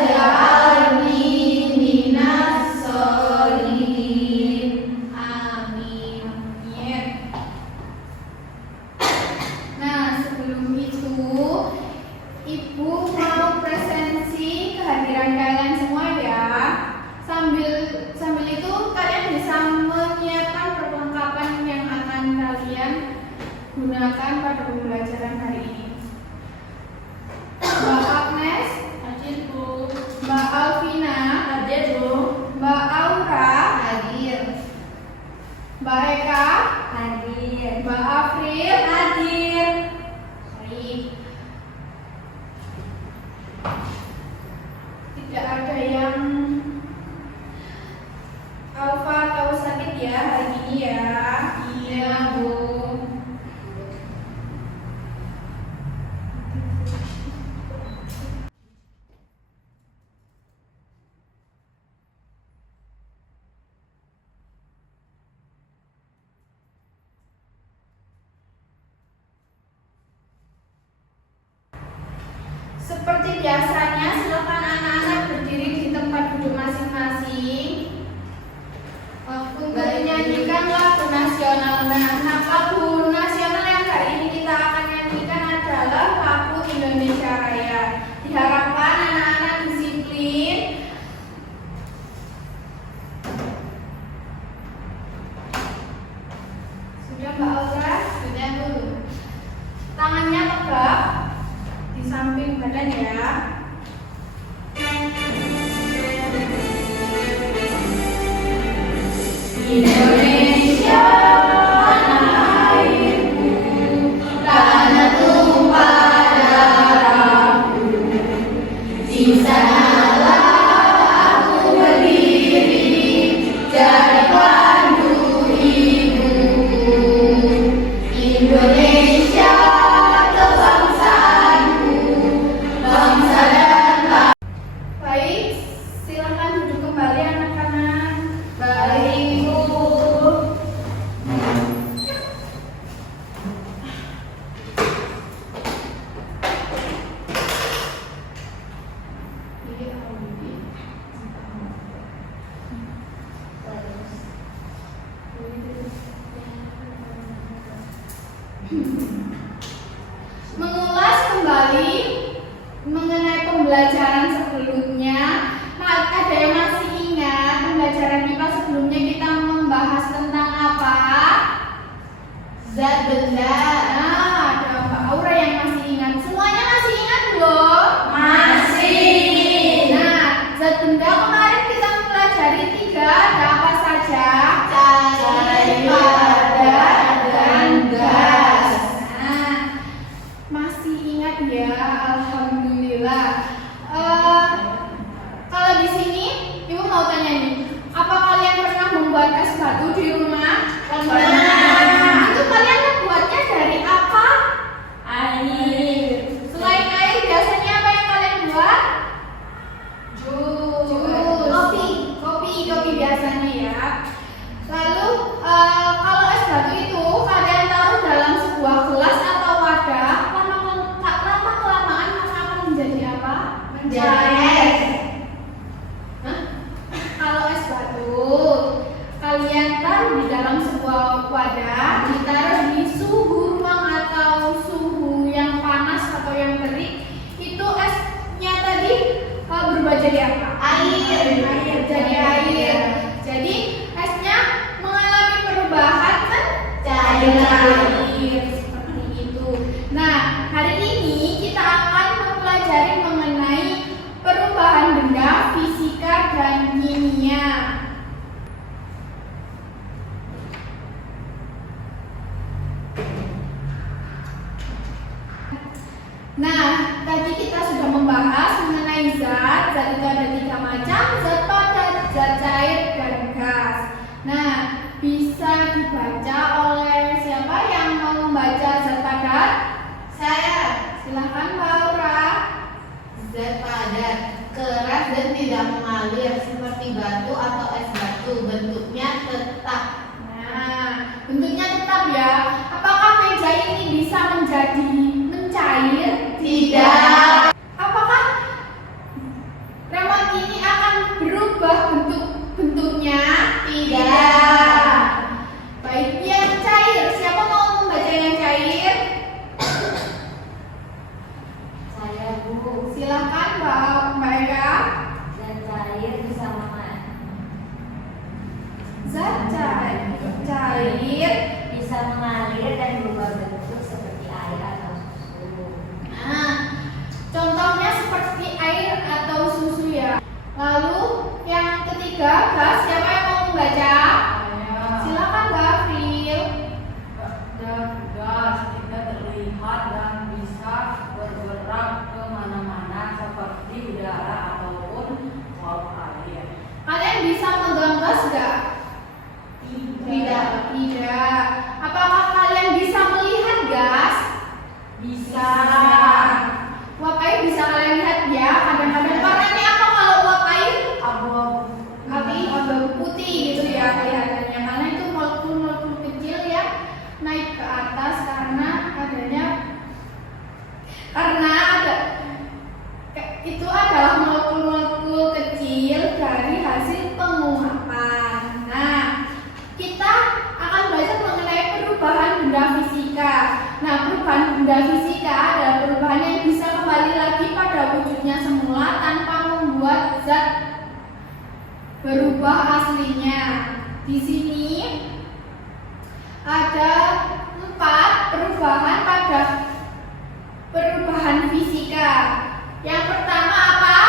waj'alni minas sholihin. Amin. Nah, sebelum itu Ibu mau presensi kehadiran kalian semua ya. Sambil itu kalian bisa menyiapkan perlengkapan yang akan kalian gunakan pada pembelajaran hari ini. Mbak Agnes, hadir Bu. Mbak Alvina, hadir Bu. Mbak Aura, hadir. Mbak Eka, hadir. Mbak Afril, hadir. Baik. Tidak ada yang alfa atau sakit ya hari ini ya. Iya Bu. Seperti biasanya, silakan anak-anak berdiri di tempat duduk masing-masing untuk menyanyikan lagu nasional. Nah, lagu nasional yang hari ini kita akan nyanyikan adalah lagu Indonesia Raya. Diharapkan anak-anak disiplin. Sudah Mbak Aura? Sudah Bu. Tangannya tegak di samping badan ya. Indonesia tanah airku, tanah tumpah darahku, di sanalah aku berdiri jadi pandu ibuku. Indonesia kebangsaanku, bangsa dan bangsa. Baik, silakan duduk kembali anak-anak. Baik Bu. Mengulas kembali mengenai pembelajaran sebelumnya. Ada yang masih ingat pembelajaran IPA sebelumnya kita membahas tentang apa? Zat benda. Nah, ada Mbak Aura yang masih ingat. Semuanya masih ingat belum? Masih. Nah, zat benda kemarin kita mempelajari 3. Ada apa saja? Cair, padat, dan gas. Nah, masih ingat ya? Alhamdulillah. Kalau di sini Ibu mau tanya nih, apa kalian pernah membuat es batu di rumah? Pernah. Itu kalian membuatnya dari apa? Air. Selain air, biasanya apa yang kalian buat? Jus. Kopi biasanya ya. Lalu kalau es batu itu kalian taruh dalam sebuah gelas atau wadah, lama kelamaan maka akan menjadi apa? Menjadi es. Kalau es batu kalian taruh di dalam sebuah wadah, ditaruh di suhu ruang atau suhu yang panas atau yang terik, itu esnya tadi berubah jadi apa? Air. Jadi air. Jadi esnya mengalami perubahan menjadi air seperti itu. Nah, hari ini kita akan mempelajari mengenai perubahan benda, fisika dan kimia. Nah, tadi kita sudah membahas mengenai zat. Zat itu ada 3 macam, zat padat, zat cair, dan gas. Nah, bisa dibaca oleh siapa yang mau membaca zat padat? Saya. Silahkan Mbak Aura. Zat padat, keras dan tidak mengalir seperti batu atau es batu, bentuknya tetap. Nah, bentuknya tetap ya. Apakah meja ini bisa menjadi mencair? Tidak. Apakah Bukunya tidak. Baik, yang cair. Siapa mau membaca yang cair? Saya Bu. Silakan Mbak Eka. Zat cair bisa mengandung. Zat cair Bisa mengalir dan berubah bentuk seperti air atau susu. Nah, contohnya seperti air atau susu ya. Lalu yang ketiga, gas. Siapa yang mau membaca? Silakan Mbak April. Gas tidak terlihat dan bisa bergerak kemana-mana seperti udara ataupun uap air. Kalian bisa megang gas nggak? Tidak. Apakah kalian bisa melihat gas? Bisa. Uap air bisa kalian lihat ya. Kadang-kadang warnanya apa kalau uap air? Abu-abu putih gitu ya kelihatannya. Karena itu molekul-molekul kecil yang naik ke atas karena itu adalah molekul-molekul kecil dari hasil penguapan. Nah, kita akan belajar mengenai perubahan benda fisika. Nah, perubahan benda fisika adalah perubahan yang bisa kembali lagi pada wujudnya semula tanpa membuat zat berubah aslinya. Di sini ada 4 perubahan fisika. Yang pertama apa?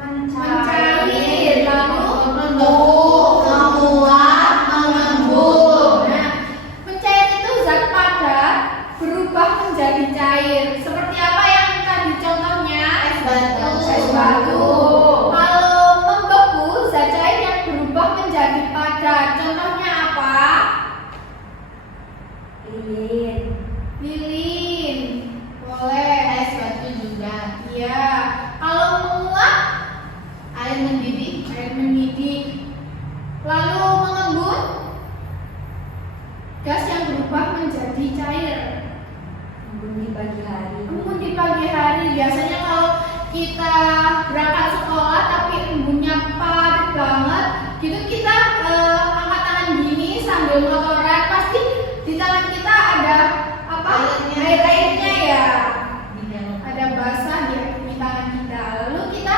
Mencair, lalu membentuk, menguap, mengembun. Nah, mencair itu zat padat berubah menjadi cair. Seperti apa yang tadi contohnya? Es batu. Es batu. Kalau membeku, zat cair yang berubah menjadi padat. Contohnya apa? Lilin. Boleh. Es batu juga. Iya. Kalau menguap, Air mendidih. air mendidih. Lalu mengembun, gas yang berubah menjadi cair. Embun di pagi hari. Embun di pagi hari. Biasanya kalau kita berangkat sekolah tapi embunnya padat banget, gitu kita angkat tangan gini sambil motoran, pasti di tangan kita ada apa? Airnya. Air-airnya ya. Di dalam. Ada basah di tangan kita. Lalu kita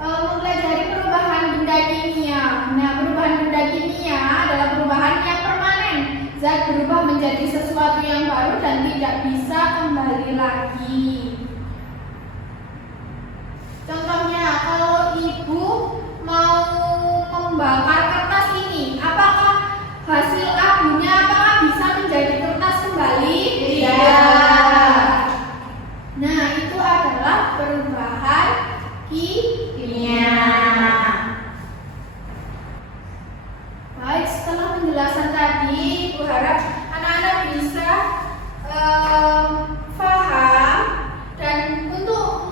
mempelajari perubahan benda kimia. Nah, perubahan benda kimia adalah perubahan yang permanen. Zat berubah menjadi sesuatu yang baru dan tidak bisa kembali lagi. Contohnya, kalau ibu mau membakar kertas ini, apakah hasil abunya bisa menjadi kertas kembali? Tidak. Nah, itu adalah perubahan kimia. Baik, setelah penjelasan tadi, Ibu harap anak-anak bisa paham dan untuk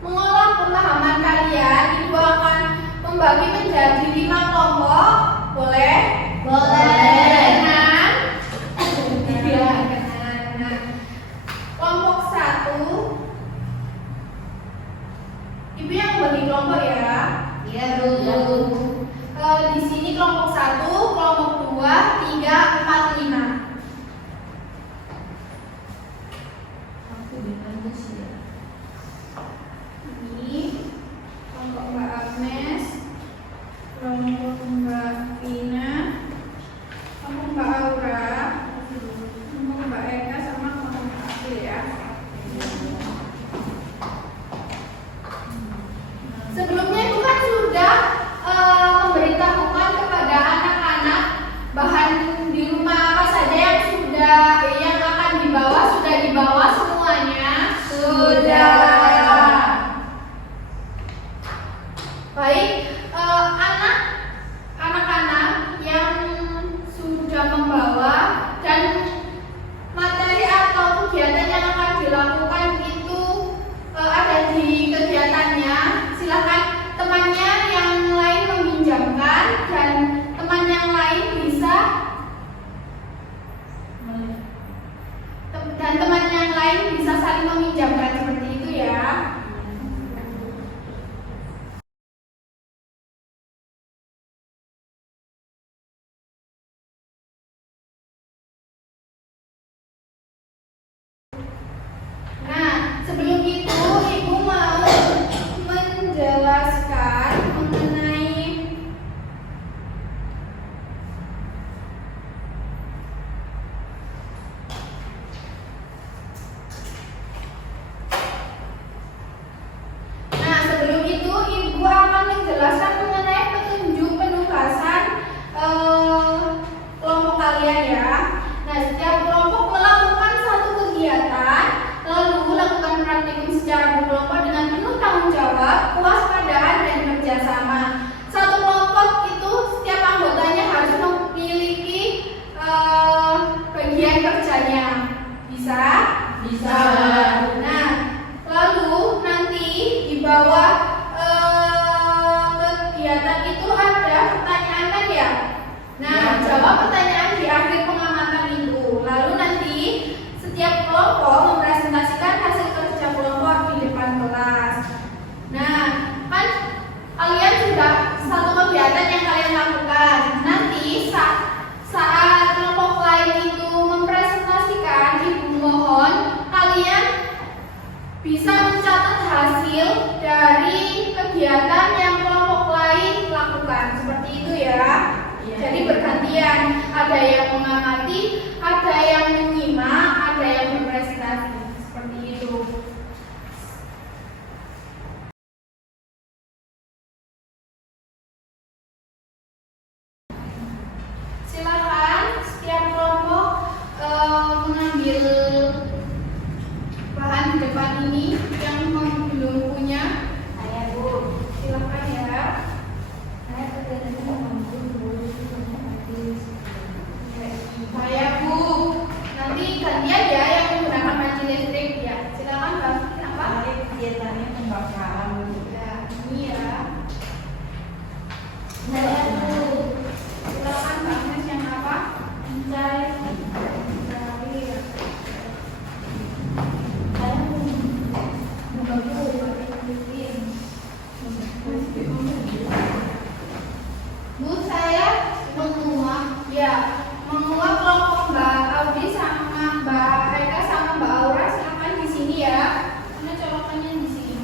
mengolah pemahaman kalian, Ibu akan membagi menjadi 5 kelompok. Boleh? Boleh. Kenan? Iya, kenan. Kelompok 1. Ibu yang membagi kelompok ya. Iya, dulu. Di sini kelompok 1, kelompok 2, 3, 4, 5. Aku di kampus ya. Ini kelompok Mbak Agnes, kelompok Mbak Vina, kelompok Mbak Aura, kelompok Mbak Eka, sama kelompok Mbak April ya. Sebelumnya itu kan sudah memberitahukan kepada anak-anak bahan di rumah apa saja yang akan dibawa, sudah dibawa semuanya. menjelaskan mengenai petunjuk penugasan kelompok kalian ya. Nah, setiap kelompok melakukan satu kegiatan, lalu lakukan praktikum secara berkelompok dengan penuh tanggung jawab, kewaspadaan, dan kerjasama. Satu kelompok itu setiap anggotanya harus memiliki bagian kerjanya. Bisa? Bisa. Nah, lalu nanti di bawah kegiatan itu ada pertanyaan kan ya? Nah, jawab pertanyaan di akhir pengamatan itu. Lalu nanti setiap kelompok mempresentasikan hasil kerja kelompok di depan kelas. Nah, kan kalian sudah satu kegiatan yang kalian lakukan. Nanti saat kelompok lain itu mempresentasikan, ibu mohon kalian bisa mencatat hasil dari kegiatan yang kelompok lain lakukan. Seperti itu ya. Jadi bergantian, ada yang mengamati, ada yang menyimak, ada yang berprestasi. Seperti itu. Silakan setiap kelompok mengambil bahan di depan ini yang belum punya. Saya Bu. Silakan ya. Saya kegiatan mampu Bu. Saya Bu. Nanti gantian ya yang menggunakan panci listrik ya. Silakan Bang. Apa? Kegiatannya pembakaran. Ya, ini ya. Saya Bu. Silakan Bang Nes yang apa? Mencari. Saya Bu. Bukan Bu, bikin. Bu, saya menguak. Ya, menguak kelompok Mbak Audi sama Mbak Eka sama Mbak Aura. Silakan di sini ya. Karena colokannya di sini.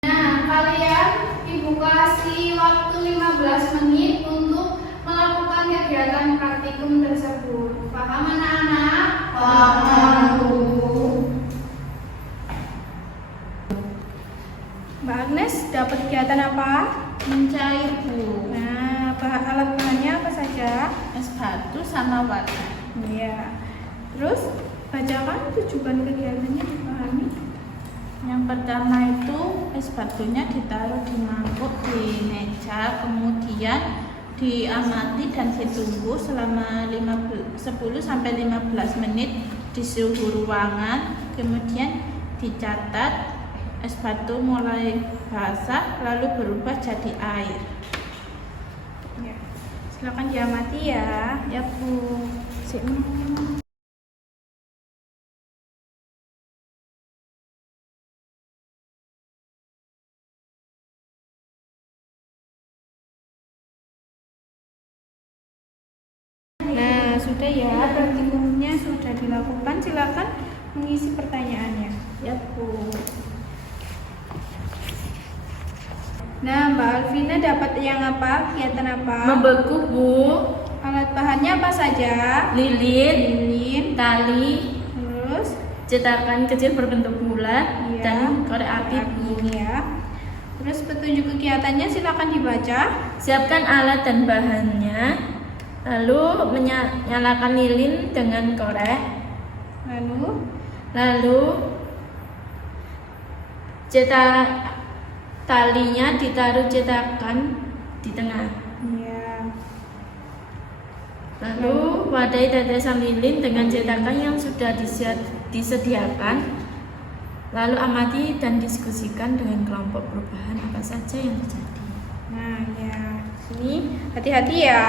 Nah, kalian Ibu kasih waktu 15 menit untuk melakukan kegiatan praktikum tersebut. Paham anak-anak? Paham, Bu. Mbak Agnes dapat kegiatan apa? Mencair, Bu. Nah, alat bahannya apa saja? Es batu sama wadah. Iya. Terus bacakan tujuan kegiatannya dipahami. Yang pertama itu es batunya ditaruh di mangkuk di meja, kemudian diamati dan ditunggu selama 10 sampai 15 menit di suhu ruangan. Kemudian dicatat es batu mulai basah lalu berubah jadi air. Ya. Silakan diamati ya. Ya Bu. Nah, sudah ya, praktikumnya sudah dilakukan. Silakan mengisi pertanyaannya. Ya Bu. Nah, Mbak Alvina dapat yang apa? Kegiatan apa? Membeku Bu, Alat bahannya apa saja? lilin, Lilin, tali, terus cetakan kecil berbentuk bulat, iya, dan korek api Bu. ya. Terus petunjuk kegiatannya silakan dibaca. Siapkan alat dan bahannya, lalu nyalakan lilin dengan korek, Lalu talinya ditaruh cetakan di tengah. ya. Lalu wadai tetesan lilin dengan cetakan yang sudah disediakan. Lalu amati dan diskusikan dengan kelompok perubahan apa saja yang terjadi. Nah, ya. Sini hati-hati ya.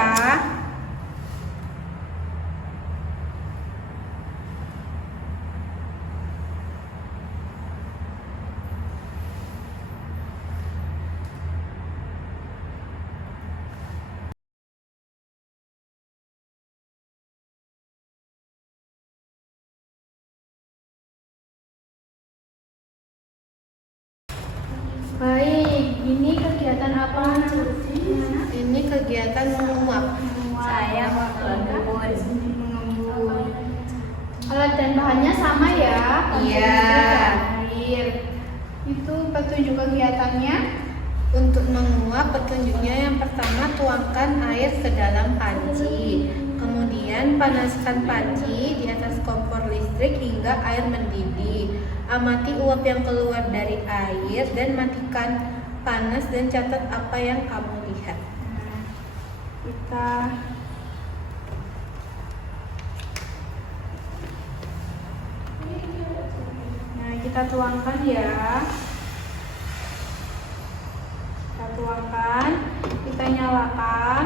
Baik, ini kegiatan apa? Ini kegiatan menguap. Saya mengembun. Mengembun. Alat dan bahannya sama ya? Iya. Air. Itu petunjuk kegiatannya. Untuk menguap, petunjuknya yang pertama tuangkan air ke dalam panci. Kemudian panaskan panci di atas kompor listrik hingga air mendidih. Amati uap yang keluar dari air dan matikan panas dan catat apa yang kamu lihat. Kita tuangkan ya. Kita tuangkan, kita nyalakan.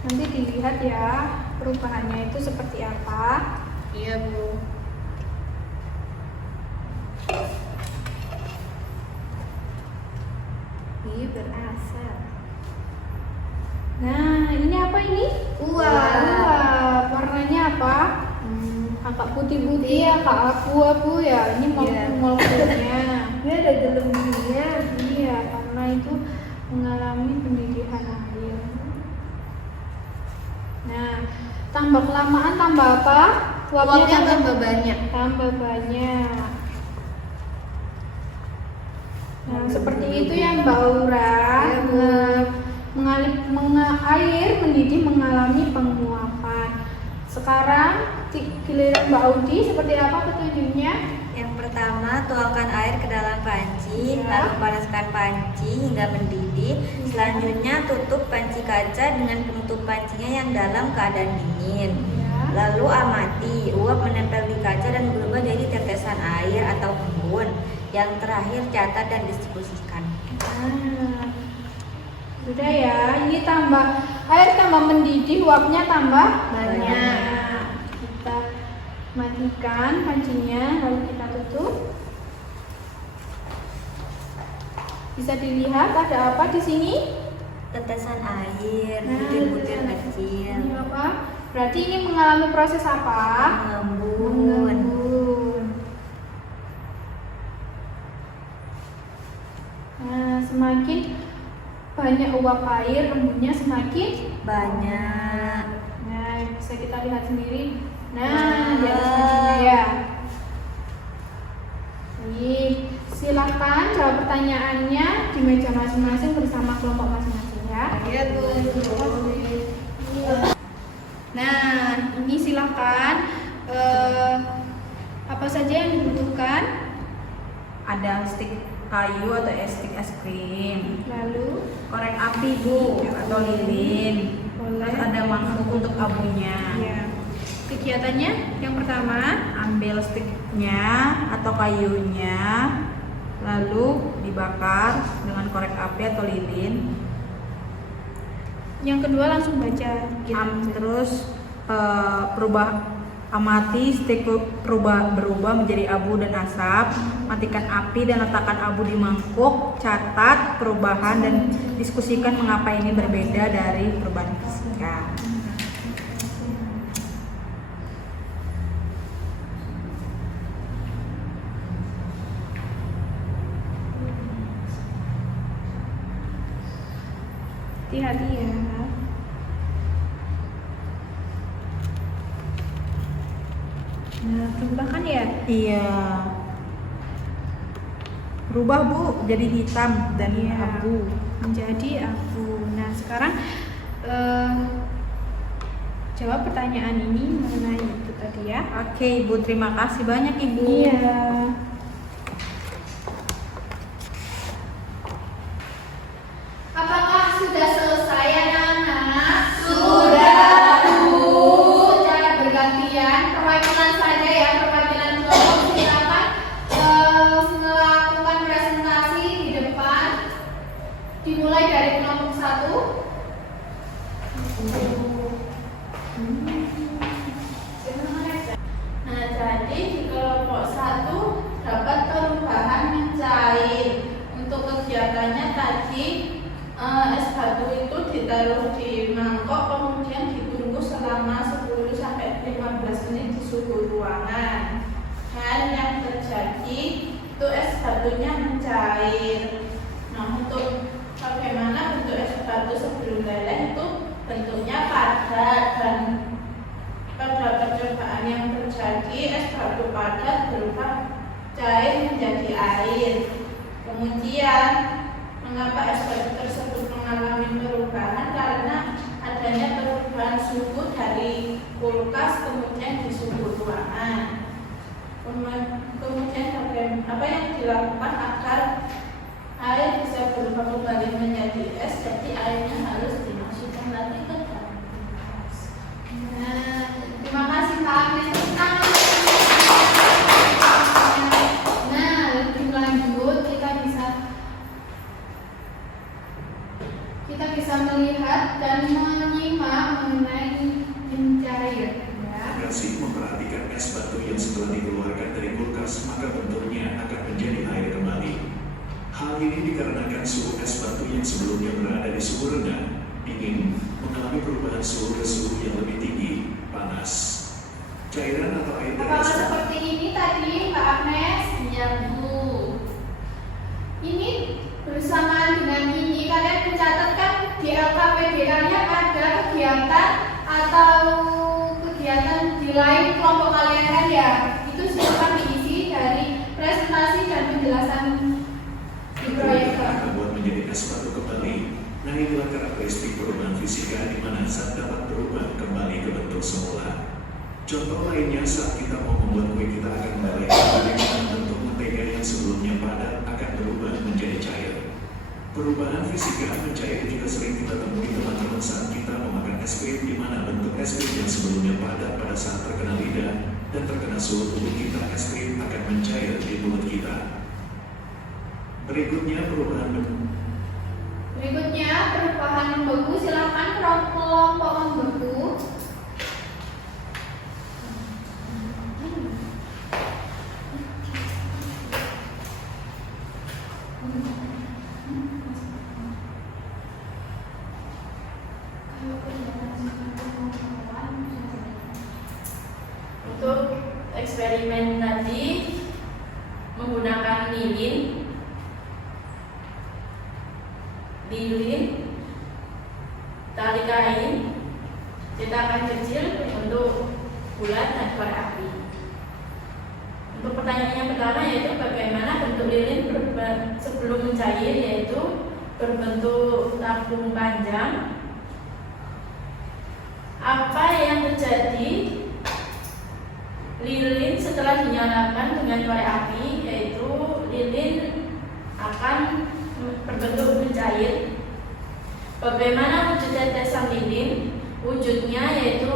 Nanti dilihat ya perubahannya itu seperti apa. Iya, Bu. Ih, berasap. Nah, ini apa ini? Uap. Warnanya apa? Agak putih-putih, agak abu-abu ya. Ini molekul-molekulnya. Ini ada gelembungnya. Iya, karena itu mengalami pendidikan air. Nah, tambah kelamaan tambah apa? Uapnya tambah banyak. Tambah banyak. Nah, seperti itu ya Mbak Aura. Air mendidih mengalami penguapan. Sekarang giliran Mbak Audi, seperti apa petunjuknya? Yang pertama, tuangkan air ke dalam panci, Ya. lalu panaskan panci hingga mendidih. Selanjutnya, tutup panci kaca dengan penutup pancinya yang dalam keadaan dingin. Ya. Lalu amati, uap menempel di kaca dan berubah jadi tetesan air atau embun. Yang terakhir, catat dan diskusikan. Nah, sudah ya. Ini tambah air tambah mendidih, uapnya tambah Banyak. Kita matikan pancinya, lalu kita tutup. Bisa dilihat ada apa di sini? Tetesan air, Nah, butir-butir tetesan. kecil, Ini apa? Berarti ini mengalami proses apa? mengembun. Mengembun. Nah, semakin banyak uap air, embunnya semakin Banyak. Nah, bisa kita lihat sendiri. Nah, di atas pancinya ya. Baik, silakan jawab pertanyaannya di meja masing-masing bersama kelompok masing-masing ya. Iya, Bu. Nah, ini silakan apa saja yang dibutuhkan. Ada stik kayu atau stik es krim, Lalu, korek api Bu atau lilin, terus ada mangkuk untuk abunya. ya. Kegiatannya yang pertama, Ambil stiknya atau kayunya, lalu dibakar dengan korek api atau lilin. yang kedua langsung baca. Terus amati stik berubah menjadi abu dan asap. Matikan api dan letakkan abu di mangkuk. Catat perubahan dan diskusikan mengapa ini berbeda dari perubahan fisika. Hati-hati ya. Nah, berubah kan ya? Iya. Berubah Bu jadi hitam dan Iya. abu. Menjadi abu. Nah, sekarang jawab pertanyaan ini mengenai itu tadi ya. Oke Ibu, terima kasih banyak Ibu. Iya. Apakah sudah selesai anak-anak? Sudah, Bu. Secara bergantian, perwakilan saja ya, perwakilan kelompok silakan melakukan presentasi di depan. Dimulai dari kelompok 1. Nah, jadi di kelompok 1 dapat perubahan mencair. Untuk kegiatannya tadi es batu itu ditaruh di mangkok, kemudian ditunggu selama 10 sampai 15 menit di suhu ruangan. Hal yang terjadi itu es batunya mencair. Nah, untuk bagaimana bentuk es batu sebelum leleh itu bentuknya padat, dan pada percobaan yang terjadi es batu padat berubah cair menjadi air. Kemudian mengapa es batu tersebut mengalami perubahan? Karena adanya perubahan suhu dari kulkas kemudian di suhu ruangan. Kemudian apa yang dilakukan agar air bisa berubah kembali menjadi es? Jadi airnya harus dimasukkan lagi ke dalam kulkas. Nah, terima kasih Pak Agnes. Nah, lebih lanjut kita bisa melihat dan menyimak mengenai mencair. Kasih memperhatikan es batu yang setelah dikeluarkan dari kulkas maka bentuknya akan menjadi air kembali. Hal ini dikarenakan suhu es batu yang sebelumnya berada di suhu rendah, dingin, mengalami perubahan suhu ke suhu yang lebih tinggi, panas. Cairan atau air dari Apakah es batu seperti ini tadi Mbak Agnes? Iya, Bu. Ini bersamaan dengan ini kalian mencatatkan di LKPDA-nya ada kegiatan atau kegiatan di lain kelompok kalian kan ya? Itu silakan diisi dari presentasi dan penjelasan di proyektor. membuat menjadi es batu kembali. Nah, inilah karakteristik perubahan fisika di mana zat dapat berubah kembali ke bentuk semula. Contoh lainnya saat kita mau membuat kue, kita akan membayangkan bagaimana bentuk mentega yang sebelumnya padat akan berubah menjadi cair. Perubahan fisika mencair juga sering kita temui teman-teman saat kita memakan es krim, di mana bentuk es krim yang sebelumnya padat pada saat terkena lidah dan terkena suhu tubuh kita, es krim akan mencair di mulut kita. Berikutnya perubahan membeku. Silakan kelompok membeku. Untuk eksperimen tadi menggunakan lilin, tali kain, cetakan kecil untuk bulat dan korek api. Untuk pertanyaan yang pertama yaitu bagaimana bentuk lilin sebelum mencair, yaitu berbentuk tabung panjang. Apa yang terjadi lilin setelah dinyalakan dengan korek api, yaitu lilin akan berbentuk mencair. Bagaimana wujud tetesan lilin? Wujudnya yaitu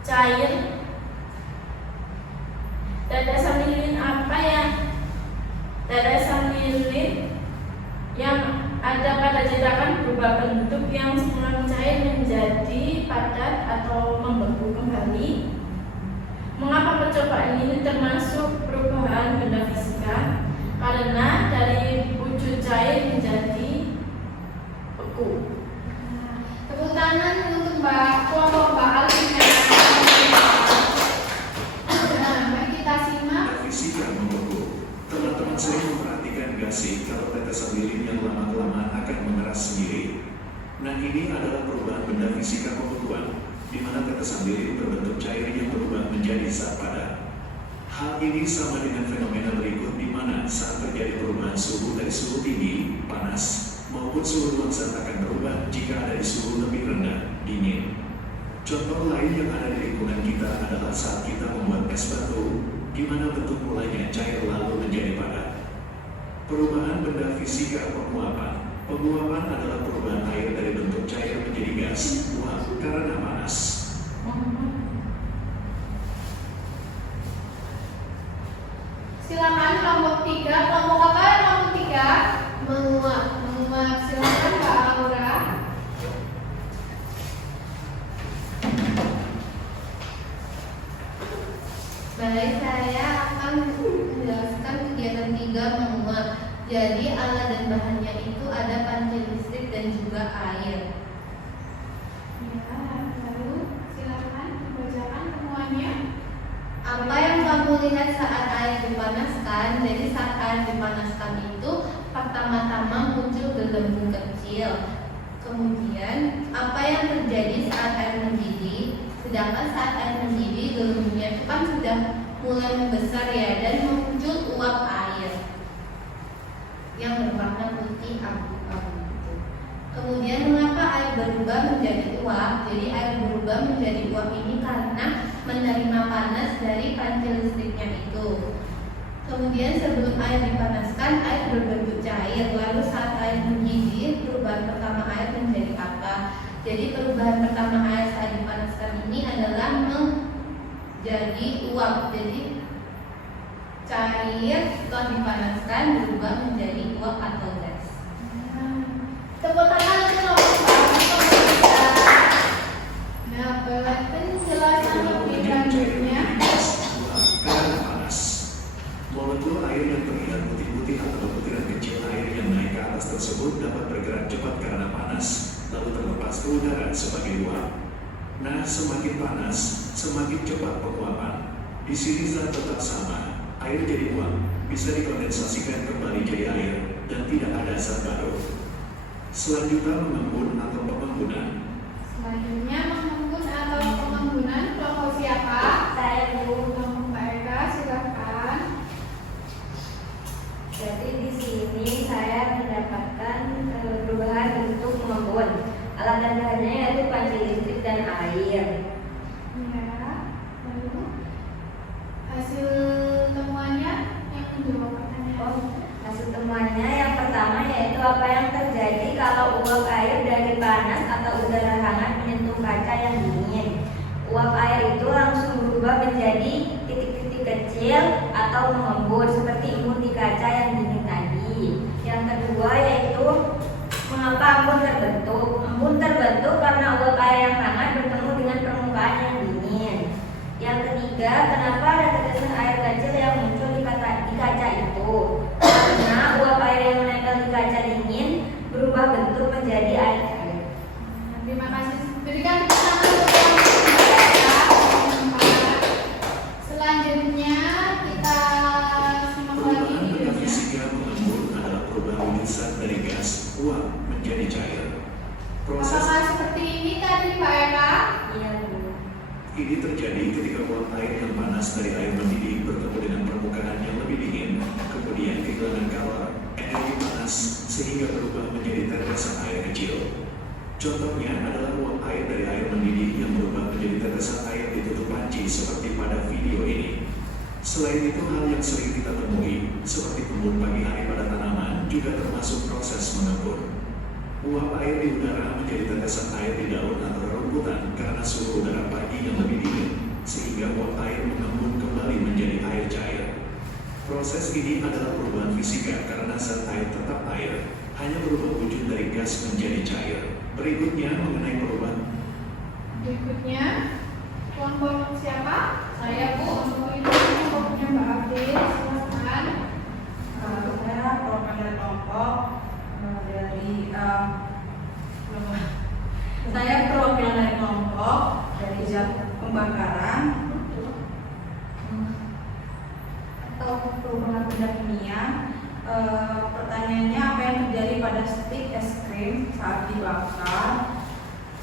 cair. Tetesan lilin yang ada pada cetakan berubah bentuk yang semula mencair menjadi padat atau membeku kembali. Mengapa percobaan ini termasuk perubahan benda fisika? Karena dari wujud cair menjadi beku. Tepuk tangan untuk kelompok Mbak Alina. Nah, mari kita simak. fisika membeku. Teman-teman sering memperhatikan gak sih kalau tetesan lilin yang lama-kelamaan akan mengeras sendiri? Nah, ini adalah perubahan benda fisika pembekuan, di mana tetesan lilin berbentuk cair yang berubah menjadi zat padat. Hal ini sama dengan fenomena berikut, di mana saat terjadi perubahan suhu dari suhu tinggi, panas, maupun suhu ruang zat akan berubah jika ada di suhu lebih rendah, dingin. Contoh lain yang ada di lingkungan kita adalah saat kita membuat es batu, di mana bentuk mulanya cair lalu menjadi padat. Perubahan benda fisika penguapan. Penguapan adalah perubahan air dari bentuk cair menjadi gas, uap, karena panas. Silakan kelompok 3. Kelompok apa yang kelompok 3? Menguap. Silakan Mbak Aura. Baik, saya akan menjelaskan kegiatan 3 menguap. Jadi alat dan bahannya itu ada panci listrik dan juga air. Ya, lalu silakan dibacakan temuannya. Apa yang kamu kamu lihat saat air dipanaskan, jadi saat air dipanaskan itu pertama-tama muncul gelembung kecil. Kemudian apa yang terjadi saat air mendidih? Sedangkan saat air mendidih gelembungnya itu kan sudah mulai membesar ya, dan muncul uap air yang berwarna putih abu-abu itu. Kemudian mengapa air berubah menjadi uap? Jadi air berubah menjadi uap ini karena menerima panas dari panci listriknya itu. Kemudian sebelum air dipanaskan, air berbentuk cair. Lalu saat air mendidih, perubahan pertama air menjadi apa? Jadi perubahan pertama air saat dipanaskan ini adalah menjadi uap. Jadi cair setelah dipanaskan berubah menjadi uap atau gas. Tepuk tangan untuk peserta. Nah, penjelasan lebih lanjutnya. Karena panas, molekul air yang terlihat putih-putih atau butiran kecil air yang naik ke atas tersebut dapat bergerak cepat karena panas, lalu terlepas ke udara sebagai uap. Nah, semakin panas, semakin cepat penguapan. Di sini zat tetap sama, air jadi uap, bisa dikondensasikan kembali jadi air, dan tidak ada zat baru. Selanjutnya mengembun atau pengembunan. Selanjutnya mengembun atau pengembunan, kelompok siapa? Saya Bu. Kelompok Mbak Eka, silakan. Jadi di sini saya mendapatkan perubahan bentuk mengembun. Alat dan bahannya yaitu panci listrik dan air. Ya, lalu hasil temuannya yang menjawab pertanyaan. Hasil temuannya yang pertama yaitu apa yang terjadi kalau uap air dari panas atau udara hangat menyentuh kaca yang dingin. Uap air itu langsung berubah menjadi titik-titik kecil atau mengembun seperti embun di kaca yang dingin tadi. Yang kedua yaitu mengapa embun terbentuk? Embun terbentuk karena uap air yang hangat bertemu dengan permukaan yang dingin. Yang ketiga, kenapa ada tetesan air kecil yang muncul di kaca itu? Karena uap air yang menempel di kaca dingin berubah bentuk menjadi air cair. Terima kasih. Berikan tepuk tangan untuk mereka. Selanjutnya kita simak lagi Perubahan videonya. metafisika mengembun adalah perubahan unit zat dari gas, uap, menjadi cair. Proses Apakah seperti ini tadi Pak Eka? Iya, Bu. ini terjadi ketika uap air yang panas dari air mendidih bertemu dengan permukaan yang lebih dingin, kemudian kehilangan kalor, energi panas, sehingga berubah menjadi tetesan air kecil. Contohnya adalah uap air dari air mendidih yang berubah menjadi tetesan air di tutup panci seperti pada video ini. Selain itu, hal yang sering kita temui, seperti embun pagi hari pada tanaman, juga termasuk proses mengembun. Uap air di udara menjadi tetesan air di daun atau rumputan karena suhu udara pagi yang lebih dingin, sehingga uap air mengembun kembali menjadi air cair. Proses ini adalah perubahan fisika karena zat air tetap air, hanya berubah wujud dari gas menjadi cair. Berikutnya mengenai perubahan. Berikutnya kelompok siapa? Saya Bu. Untuk itu kelompoknya Mbak Abdil. Silakan. Saya perwakilan kelompok dari saya perwakilan dari kelompok dari zat pembakaran atau perubahan benda kimia. Pertanyaannya, apa yang terjadi pada stik es krim saat dibakar?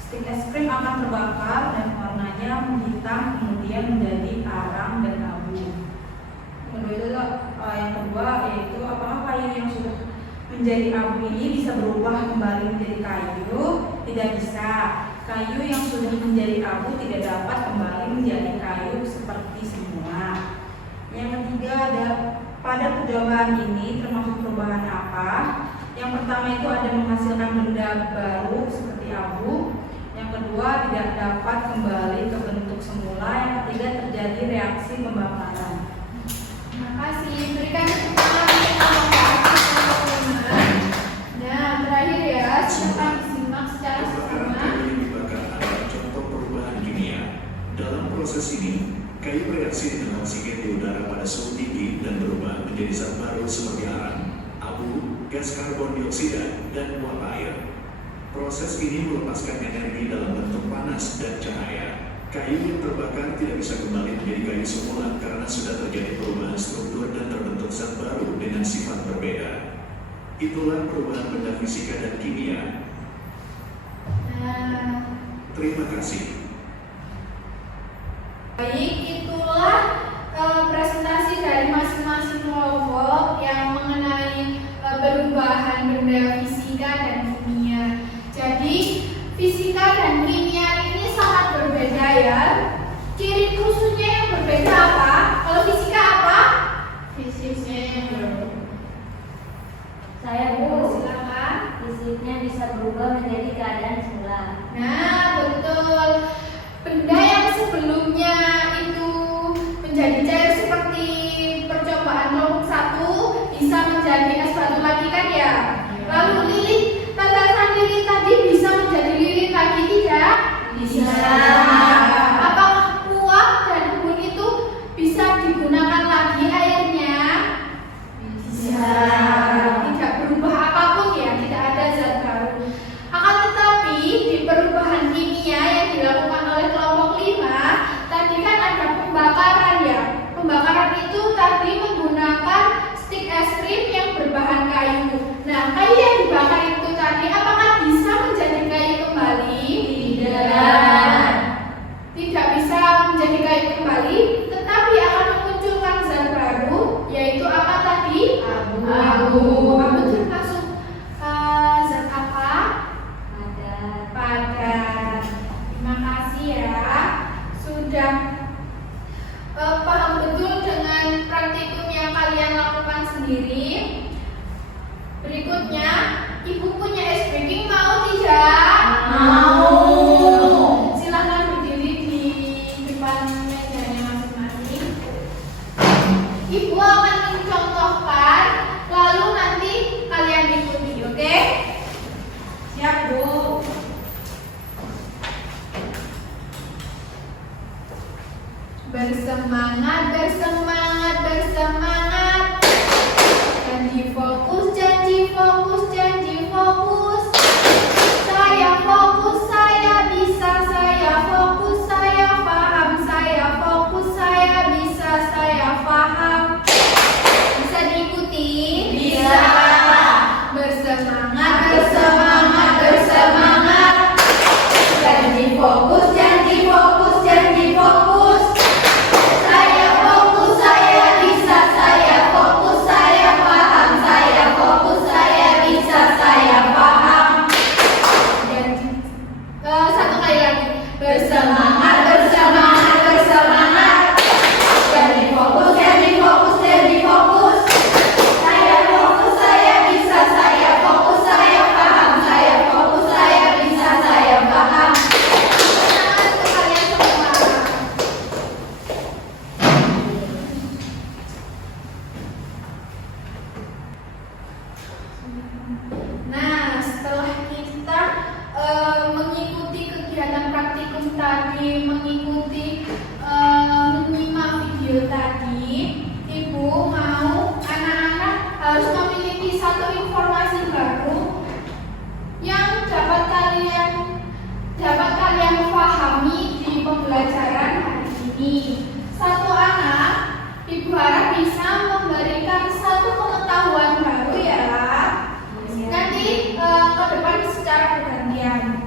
Stik es krim akan terbakar dan warnanya menghitam, kemudian menjadi arang dan abu. Yang kedua yaitu apakah kayu yang sudah menjadi abu ini bisa berubah kembali menjadi kayu? Tidak bisa. Kayu yang sudah menjadi abu tidak dapat kembali menjadi kayu seperti semula. Yang ketiga, ada pada percobaan ini termasuk perubahan apa? Yang pertama itu ada menghasilkan benda baru seperti abu. Yang kedua, tidak dapat kembali ke bentuk semula. Yang ketiga, terjadi reaksi pembakaran. Terima kasih. Berikan tepuk tangan untuk kelompok Abdil. Nah, terakhir ya, silakan disimak secara Pembakaran sempurna. kayu yang dibakar adalah contoh perubahan kimia. Dalam proses ini, kayu bereaksi dengan oksigen di udara pada suhu tinggi dan berubah menjadi zat baru seperti arang, abu, gas karbon dioksida, dan uap air. Proses ini melepaskan energi dalam bentuk panas dan cahaya. Kayu yang terbakar tidak bisa kembali menjadi kayu semula karena sudah terjadi perubahan struktur dan terbentuk zat baru dengan sifat berbeda. Itulah perubahan benda fisika dan kimia. Terima kasih. Baik, itulah presentasi dari masing-masing kelompok yang mengenai perubahan benda fisika dan kimia. Jadi, fisika dan kimia ini sangat berbeda ya. Ciri khususnya yang berbeda apa? Kalau fisika apa? Fisiknya yang berbeda. Saya Bu, Silakan. fisiknya bisa berubah menjadi keadaan semula. Nah, betul. Benda yang sebelumnya itu menjadi cair seperti percobaan kelompok 1 bisa menjadi es batu lagi kan ya? Lalu lilin, tatasan lilin tadi bisa menjadi lilin lagi tidak? Bisa. Apakah uap dan embun itu bisa digunakan lagi airnya? Bisa. Tidak berubah apapun ya, tidak ada zat baru. Akan tetapi di perubahan kimia yang dilakukan oleh kelompok 5 tadi kan ada pembakaran ya. Pembakaran itu tadi menggunakan stik es krim yang berbahan kayu. Nah, kayu yang dibakar itu tadi apakah bisa menjadi kayu kembali? Tidak. Tidak bisa menjadi kayu kembali, tetapi akan memunculkan zat baru, yaitu apa tadi? Abu. Abu termasuk zat apa? Padat. Terima kasih ya, sudah paham betul dengan praktikum yang kalian lakukan sendiri. Berikutnya, Ibu punya ice breaking mau tidak? Mau. Silakan berdiri di depan mejanya masing-masing. Ibu akan mencontohkan, lalu nanti kalian ikuti, oke? Siap Bu. Bersemangat, bersemangat, bersemangat. Janji fokus, janji fokus, janji fokus. Saya fokus, saya bisa, saya fokus, saya paham, saya fokus, saya bisa, saya paham. Bisa diikuti? Bisa. Bersemangat, bersemangat, bersemangat. Janji fokus, janji fokus, janji fokus. Saya fokus, saya bisa, saya fokus, saya paham, saya fokus, saya bisa, saya paham. Janji. Satu kali lagi. Bersemangat, bersemangat, bersemangat. Janji fokus, janji fokus, janji fokus. Saya fokus, saya bisa, saya fokus, saya paham, saya fokus, saya bisa, saya paham. Semangat untuk kalian semua. Nah, setelah kita mengikuti kegiatan praktikum tadi, mengikuti menyimak video tadi, Ibu mau anak-anak harus memiliki satu informasi baru yang dapat kalian pahami di pembelajaran hari ini. Satu anak, Ibu harap bisa memberikan satu pengetahuan baru ya. Nanti ke depan secara bergantian.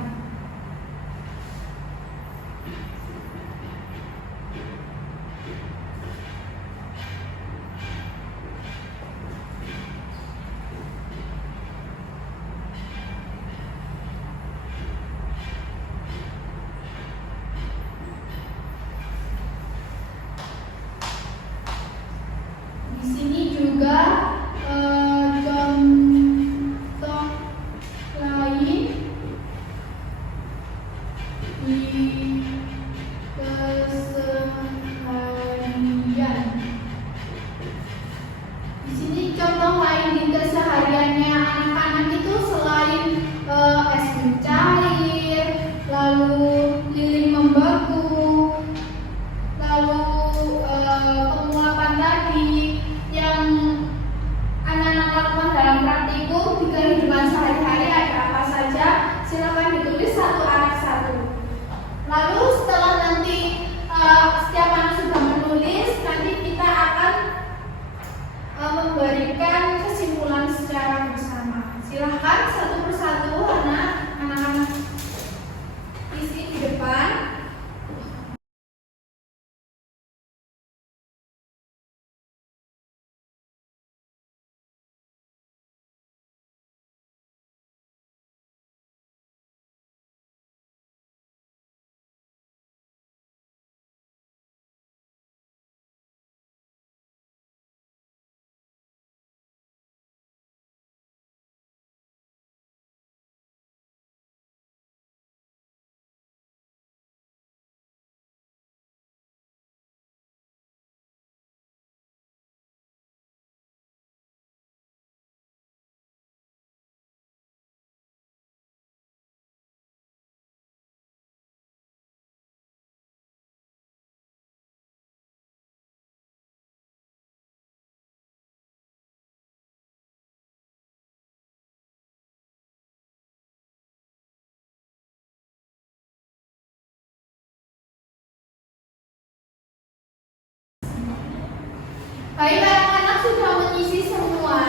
Baik, anak-anak sudah mengisi semua?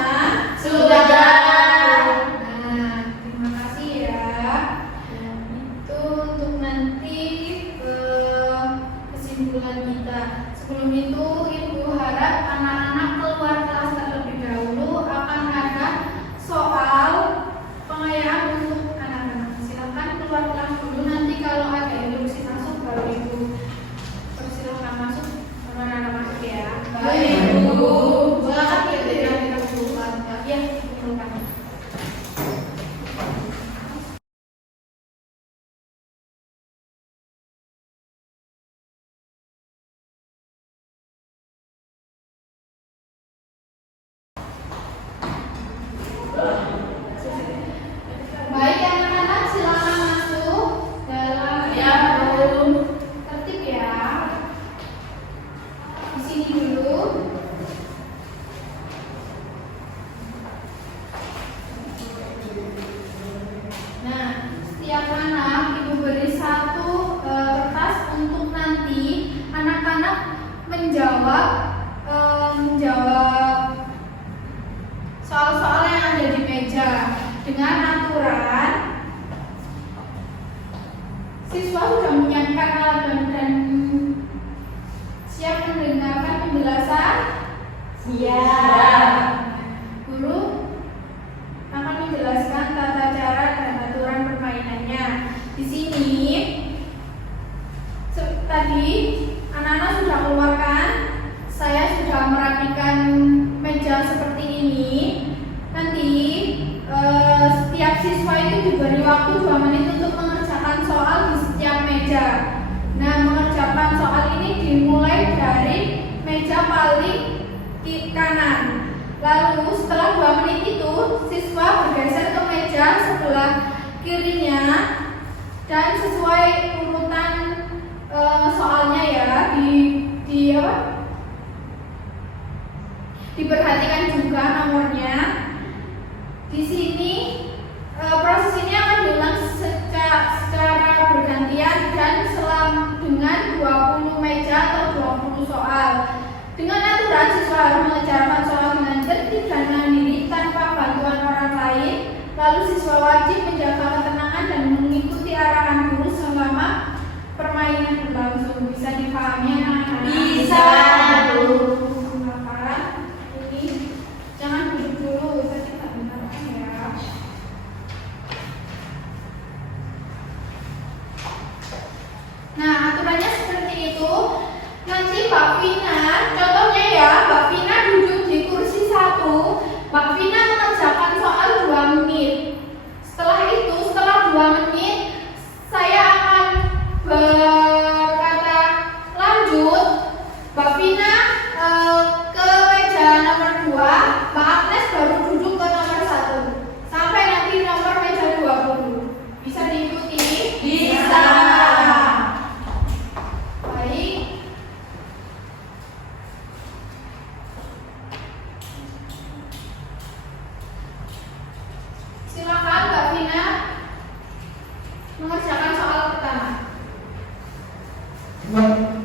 Sudah. Nah, terima kasih ya. Itu untuk nanti kesimpulan kita. Sebelum itu, Ibu harap anak-anak keluar kelas terlebih dahulu. Akan ada soal pengayaan untuk anak-anak. Silakan keluar kelas dulu. Nanti kalau ada instruksi masuk, baru Ibu persilahkan masuk. Anak-anak masuk ya. Baik, Bu. Silakan kita keluar. Ya, silakan. Baik anak-anak, silakan masuk dalam Ya, Bu. tertib ya. Di sini dulu. Nah, setiap anak Ibu beri satu kertas untuk nanti anak-anak menjawab soal-soal yang ada di meja dengan aturan siswa sudah menyiapkan alat dan siap mendengarkan penjelasan. Siap. Guru akan menjelaskan tata cara dan aturan permainannya. Di sini tadi anak-anak sudah keluarkan, saya sudah merapikan meja seperti ini. Nanti setiap siswa itu diberi waktu 2 menit untuk mengerjakan soal di setiap meja. Nah, mengerjakan soal ini dimulai dari meja paling kanan. Lalu setelah 2 menit itu siswa bergeser ke meja sebelah kirinya dan sesuai urutan soalnya ya diperhatikan juga nomornya. Di sini proses ini akan diulang secara bergantian dan dengan 20 meja atau 20 soal. Dengan aturan siswa harus mengerjakan soal dengan tertib dan mandiri tanpa bantuan orang lain. Lalu siswa wajib menjaga ketenangan dan mengikuti arahan guru selama permainan berlangsung. Bisa dipahami anak-anak? Bisa, Bu. Silakan. Ini jangan duduk dulu, saya tidak dengarkan ya. Nah, aturannya seperti itu. Nanti Mbak Vina, contohnya ya, Mbak Vina duduk di kursi 1. Mbak Vina mengerjakan soal 2 menit. Setelah itu, setelah 2 menit, saya akan berkata lanjut. Mbak Vina ke meja nomor 2, Mbak Agnes baru duduk ke nomor 1 sampai nanti nomor meja 20. Bisa diikuti? Bisa. Baik. Silakan Mbak Vina mengerjakan soal pertama. Lanjut.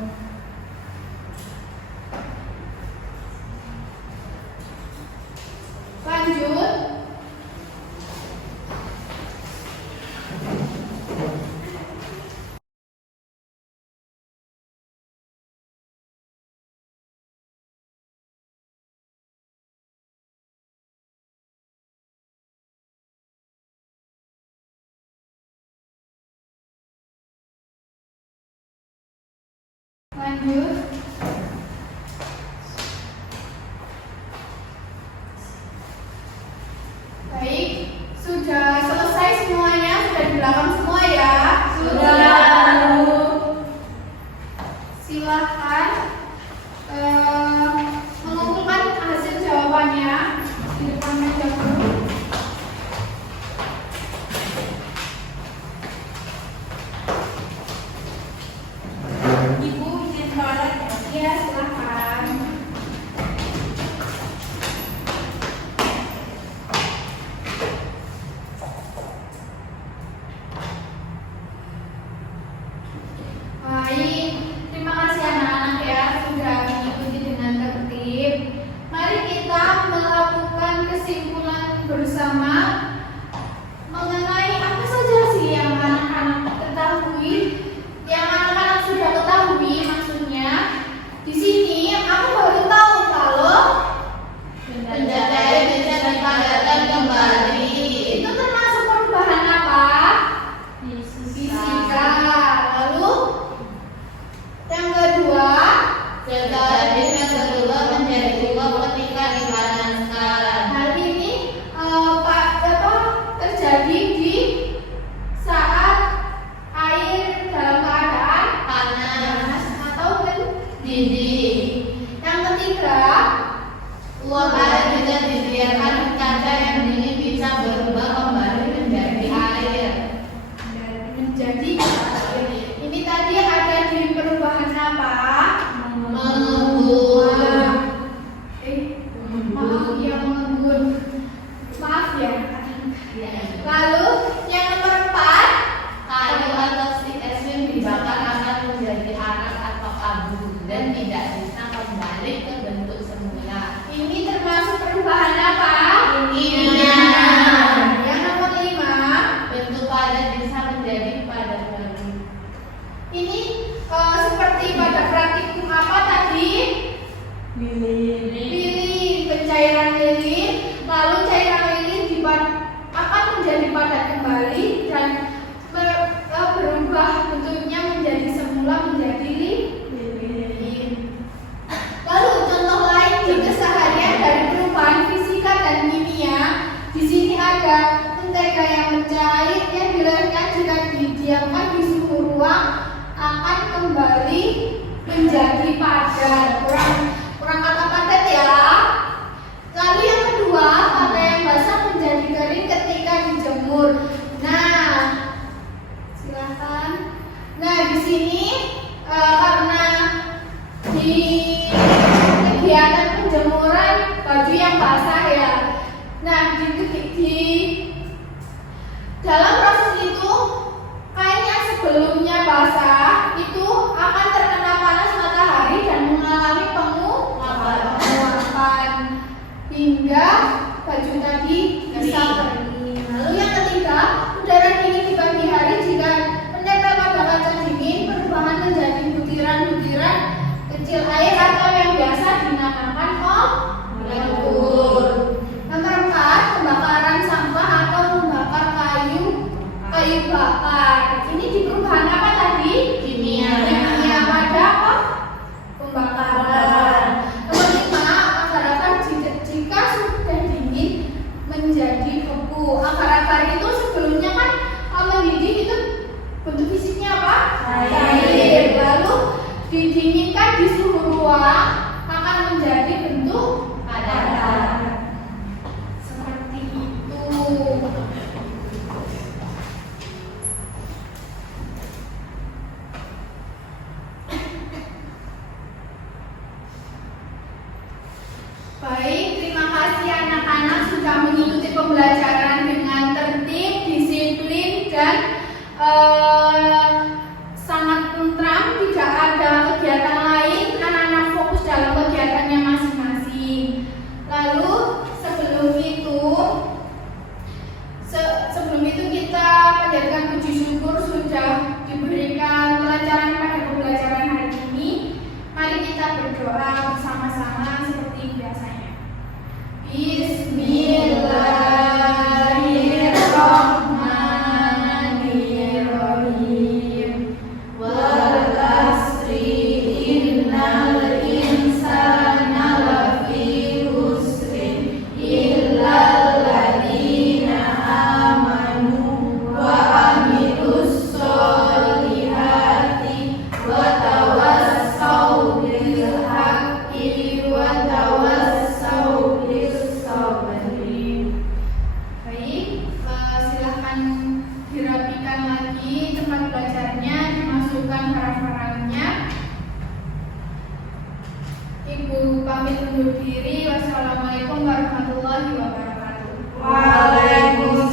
Lanjut. ketiga, Uap air jika dibiarkan di kaca yang dingin bisa berubah kembali menjadi air. menjadi air. Ini tadi ada di perubahan apa? Mengembun. Maaf ya, mengembun. Maaf ya. Lalu yang nomor 4, Kayu atau stik es krim dibakar akan menjadi arak atau abu dan tidak bisa kembali ke bentuk semula. ini termasuk perubahan apa? Kimia. Yang nomor 5, Bentuk padat bisa menjadi padat baru. ini seperti pada praktikum apa tadi? Lilin, pencairan lilin. Lalu cairan lilin akan menjadi padat kembali dan berubah bentuknya menjadi semula menjadi lilin. Lalu contoh lain di keseharian dari perubahan fisika dan kimia, di sini ada mentega yang mencair yang dilelehkan jika didiamkan di suhu ruang akan kembali menjadi padat. Kurang kata padat ya. Lalu yang kedua, pakaian basah menjadi kering ketika dijemur. Nah, silakan. Nah, di sini karena di kegiatan penjemuran baju yang basah ya. Nah, di dalam proses itu kain yang sebelumnya basah itu akan terkena panas matahari dan mengalami penguapan hingga baju tadi bisa kering. Lalu yang ketiga, udara dingin di pagi hari jika menempel pada kaca dingin perubahan menjadi butiran-butiran kecil air atau yang biasa dinamakan melebur. Nomor 4, pembakaran sampah atau membakar kayu bakar. Ini di perubahan apa tadi? Kimia. Kimia pada apa? Pembakaran. Nomor 5, akar-akar jika sudah dingin menjadi beku. Akar-akar itu sebelumnya kan mendidih itu bentuk fisiknya apa? Air. Lalu didinginkan di suhu ruang akan menjadi bentuk padat. Seperti itu. Baik, terima kasih anak-anak sudah mengikuti pembelajaran dengan tertib, disiplin, dan sangat tentram. Tidak ada kegiatan lain, anak-anak fokus dalam kegiatannya masing-masing. Lalu sebelum itu kita panjatkan puji syukur sudah diberikan kelancaran pada pembelajaran hari ini. Mari kita berdoa bersama-sama seperti biasanya. Bismillahirrahmanirrahim. Wal asri innal insana lafi khusrin illal ladzina amanu wa amilus solihati wa tawassau bil haqqi wa tawassau bis sabri. Baik, silahkan dirapikan lagi tempat belajarnya, dimasukkan hafalannya. Ibu pamit undur diri. Wassalamualaikum warahmatullahi wabarakatuh. Waalaikumsalam.